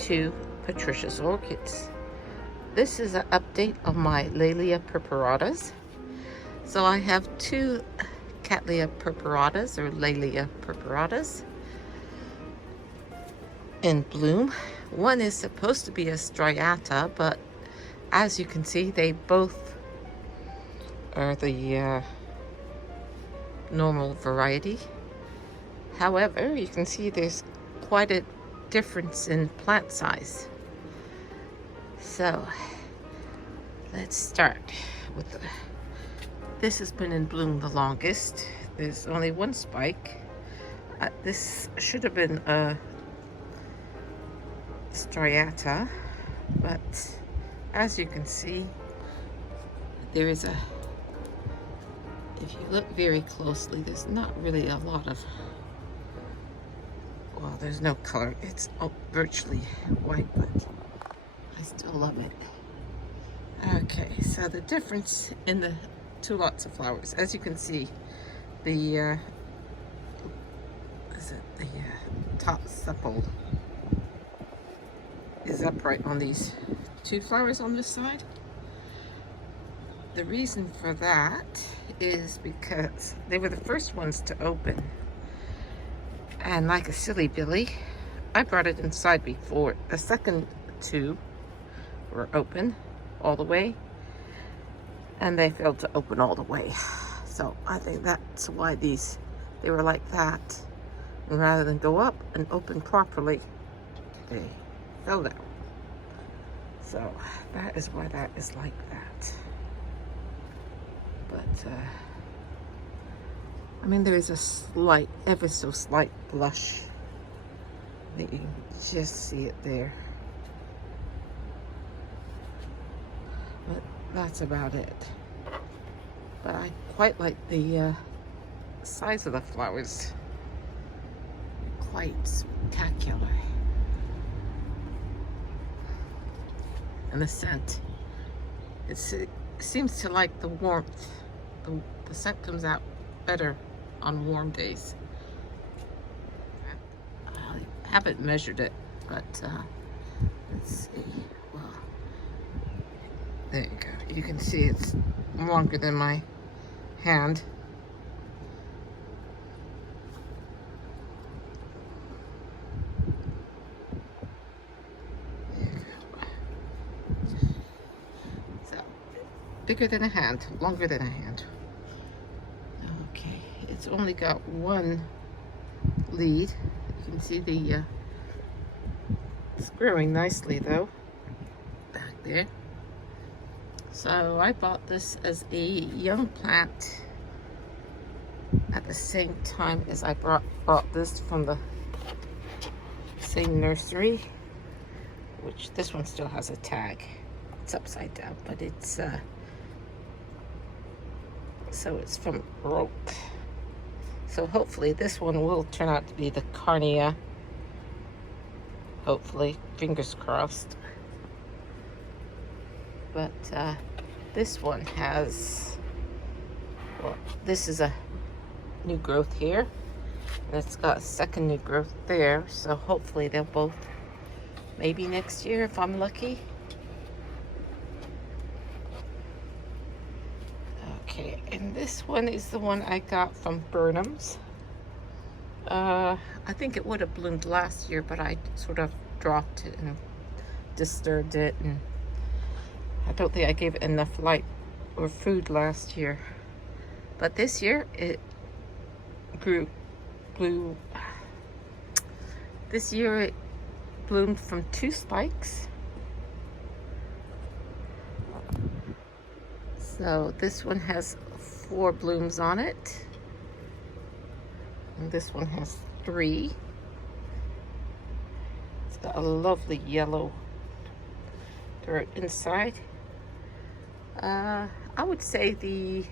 to Patricia's Orchids. This is an update of my Cattleya purpuratas. So I have two Cattleya purpuratas or Cattleya purpuratas in bloom. One is supposed to be a striata, but as you can see, they both are the normal variety. However, you can see there's quite a difference in plant size. So let's start with this has been in bloom the longest. There's only one spike. This should have been a striata, but as you can see, there is a, if you look very closely, there's not really a lot of, well, there's no color. It's virtually white, but I still love it. Okay, so the difference in the two lots of flowers, as you can see, the top sepal is upright on these two flowers on this side. The reason for that is because they were the first ones to open, and like a silly Billy, I brought it inside before the second two were open all the way, and they failed to open all the way. So I think that's why they were like that, and rather than go up and open properly, they fell down. So that is why that is like that. But I mean, there is a slight, ever so slight blush. I think you can just see it there. But that's about it. But I quite like the size of the flowers. Quite spectacular. And the scent. It seems to like the warmth. The scent comes out better on warm days. I haven't measured it, but let's see. Well, there you go. You can see it's longer than my hand. So, bigger than a hand, longer than a hand. Okay, it's only got one lead. You can see it's growing nicely though, back there. So I bought this as a young plant at the same time as I bought this from the same nursery, which this one still has a tag. It's upside down, but it's so it's from Rope. So hopefully this one will turn out to be the Cattleya. Hopefully, fingers crossed. But this one has, well, this is a new growth here, and it's got a second new growth there. So hopefully they'll both, maybe next year if I'm lucky. Okay, and this one is the one I got from Burnham's. I think it would have bloomed last year, but I sort of dropped it and disturbed it, and I don't think I gave it enough light or food last year. But this year it this year it bloomed from 2 spikes. So this one has 4 blooms on it, and this one has 3. It's got a lovely yellow dirt inside. I would say the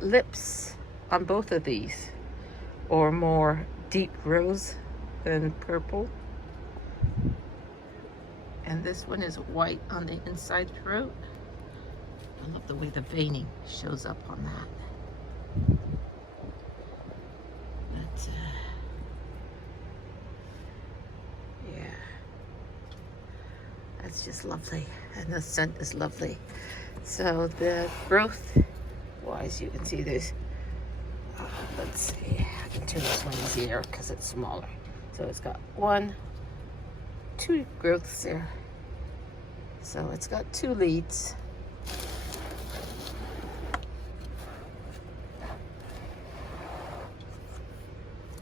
lips on both of these are more deep rose than purple, and this one is white on the inside throat. I love the way the veining shows up on that. But, yeah. That's just lovely, and the scent is lovely. So the growth wise, you can see there's, let's see, I can turn this one easier because it's smaller. So it's got 2 growths there. So it's got 2 leads.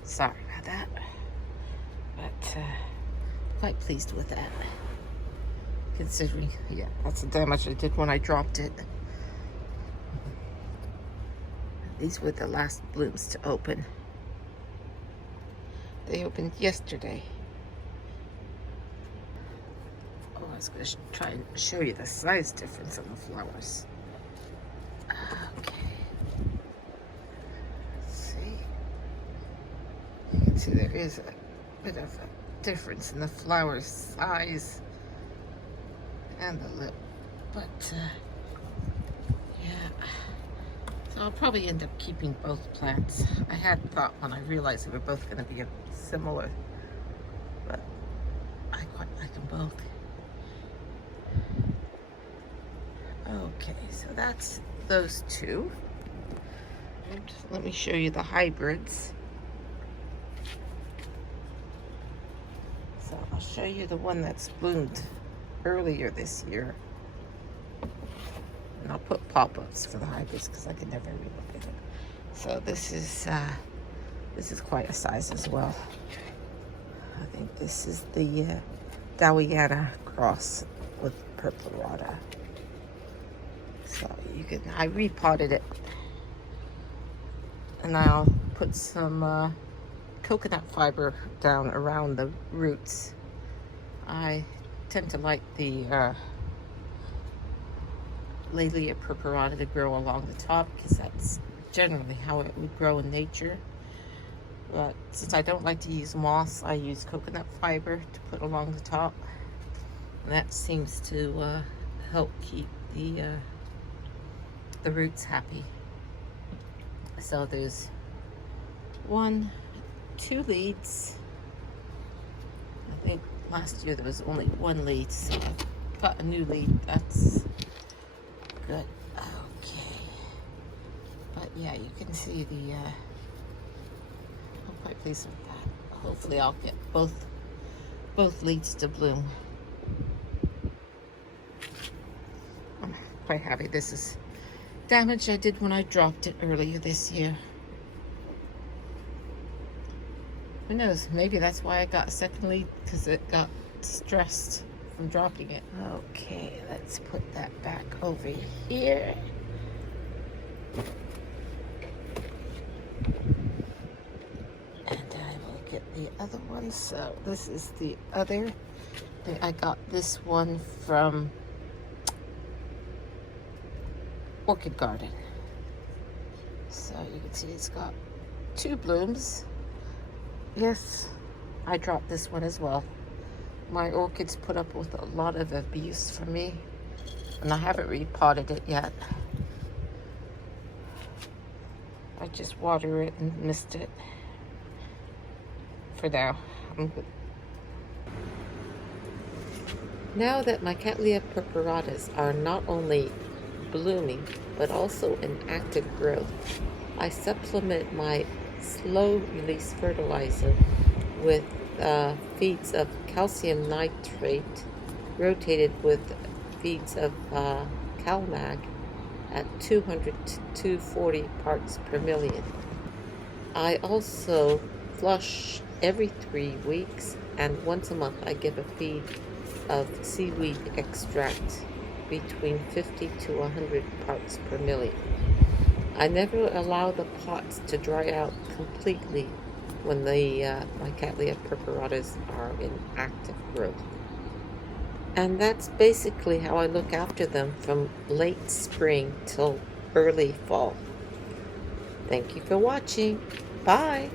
Sorry about that, but quite pleased with that. Considering, yeah, that's the damage I did when I dropped it. These were the last blooms to open. They opened yesterday. Oh, I was going to try and show you the size difference on the flowers. Okay. Let's see. You can see there is a bit of a difference in the flower size and the lip, but yeah. So I'll probably end up keeping both plants. I had thought when I realized they were both going to be similar, but I quite like them both. Okay, so that's those 2. And let me show you the hybrids. So I'll show you the one that's bloomed earlier this year. And I'll put pop-ups for the hybrids because I can never really look at it. So this is quite a size as well. I think this is the Cattleya cross with purpurata. So you can, I repotted it, and I'll put some coconut fiber down around the roots. I tend to like the purpurata to grow along the top because that's generally how it would grow in nature. But since I don't like to use moss, I use coconut fiber to put along the top, and that seems to help keep the roots happy. So there's 2 leads. I think last year there was only 1 lead, so I've got a new lead. That's good. Okay. But yeah, you can see the, I'm quite pleased with that. Hopefully I'll get both leads to bloom. I'm quite happy. This is damage I did when I dropped it earlier this year. Who knows? Maybe that's why I got a second lead, because it got stressed from dropping it. Okay, let's put that back over here. And I will get the other one. So this is the other thing. I got this one from Orchid Garden. So you can see it's got 2 blooms. Yes, I dropped this one as well. My orchids put up with a lot of abuse from me, and I haven't repotted it yet. I just water it and mist it for now. I'm good. Now that my Cattleya purpuratas are not only blooming but also in active growth, I supplement my slow release fertilizer with feeds of calcium nitrate rotated with feeds of CalMag at 200 to 240 parts per million. I also flush every 3 weeks, and once a month I give a feed of seaweed extract between 50 to 100 parts per million. I never allow the pots to dry out completely when my Cattleya purpuratas are in active growth. And that's basically how I look after them from late spring till early fall. Thank you for watching. Bye.